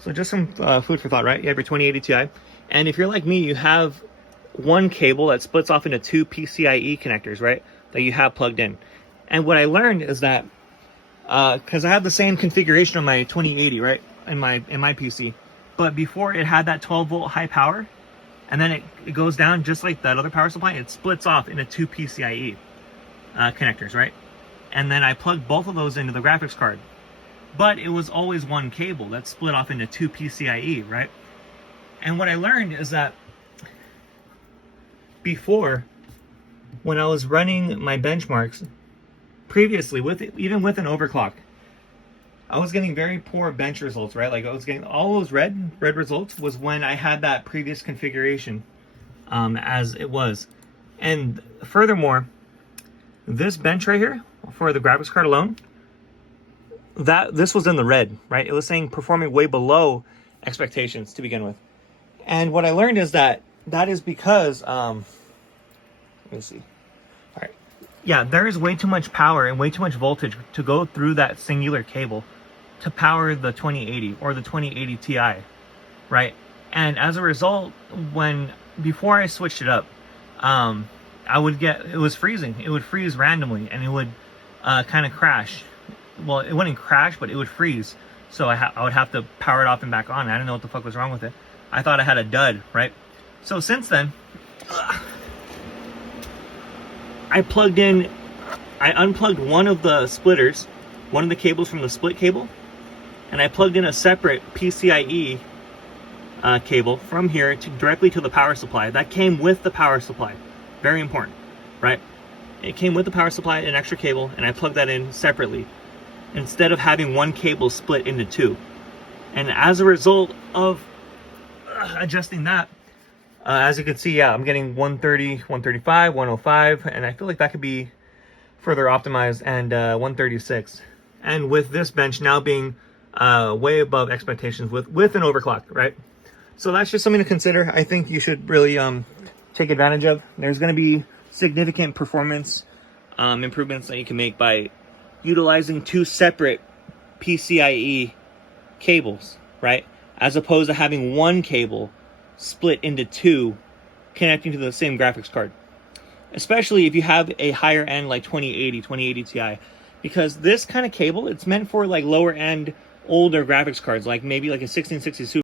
So just some food for thought, right? You have your 2080 Ti, and if you're like me, you have one cable that splits off into two PCIe connectors, right? That you have plugged in. And what I learned is that because I have the same configuration on my 2080, right, in my PC, but before it had that 12-volt high power, and then it goes down just like that other power supply. It splits off into two PCIe connectors, right? And then I plugged both of those into the graphics card, but it was always one cable that split off into two PCIe, right? And what I learned is that before, when I was running my benchmarks previously, even with an overclock, I was getting very poor bench results, right? Like I was getting all those red results was when I had that previous configuration as it was. And furthermore, this bench right here for the graphics card alone, this was in the red, right? It was saying performing way below expectations to begin with. And what I learned is that is because, let me see. All right. Yeah, there is way too much power and way too much voltage to go through that singular cable to power the 2080 or the 2080 Ti, right? And as a result, before I switched it up, it was freezing. It would freeze randomly, and it would kind of crash. Well, it wouldn't crash, but it would freeze. So I would have to power it off and back on. I didn't know what the fuck was wrong with it. I thought I had a dud, right? So since then, I unplugged one of the splitters, one of the cables from the split cable, and I plugged in a separate PCIe cable from here directly to the power supply. That came with the power supply. Very important, right? It came with the power supply, an extra cable, and I plugged that in separately instead of having one cable split into two. And as a result of adjusting that, as you can see, yeah, I'm getting 130, 135, 105, and I feel like that could be further optimized, and 136. And with this bench now being way above expectations with an overclock, right? So that's just something to consider. I think you should really take advantage of. There's going to be significant performance improvements that you can make by utilizing two separate PCIe cables, right? As opposed to having one cable split into two connecting to the same graphics card. Especially if you have a higher end like 2080 Ti. Because this kind of cable, it's meant for like lower end, older graphics cards, like maybe like a 1660 Super.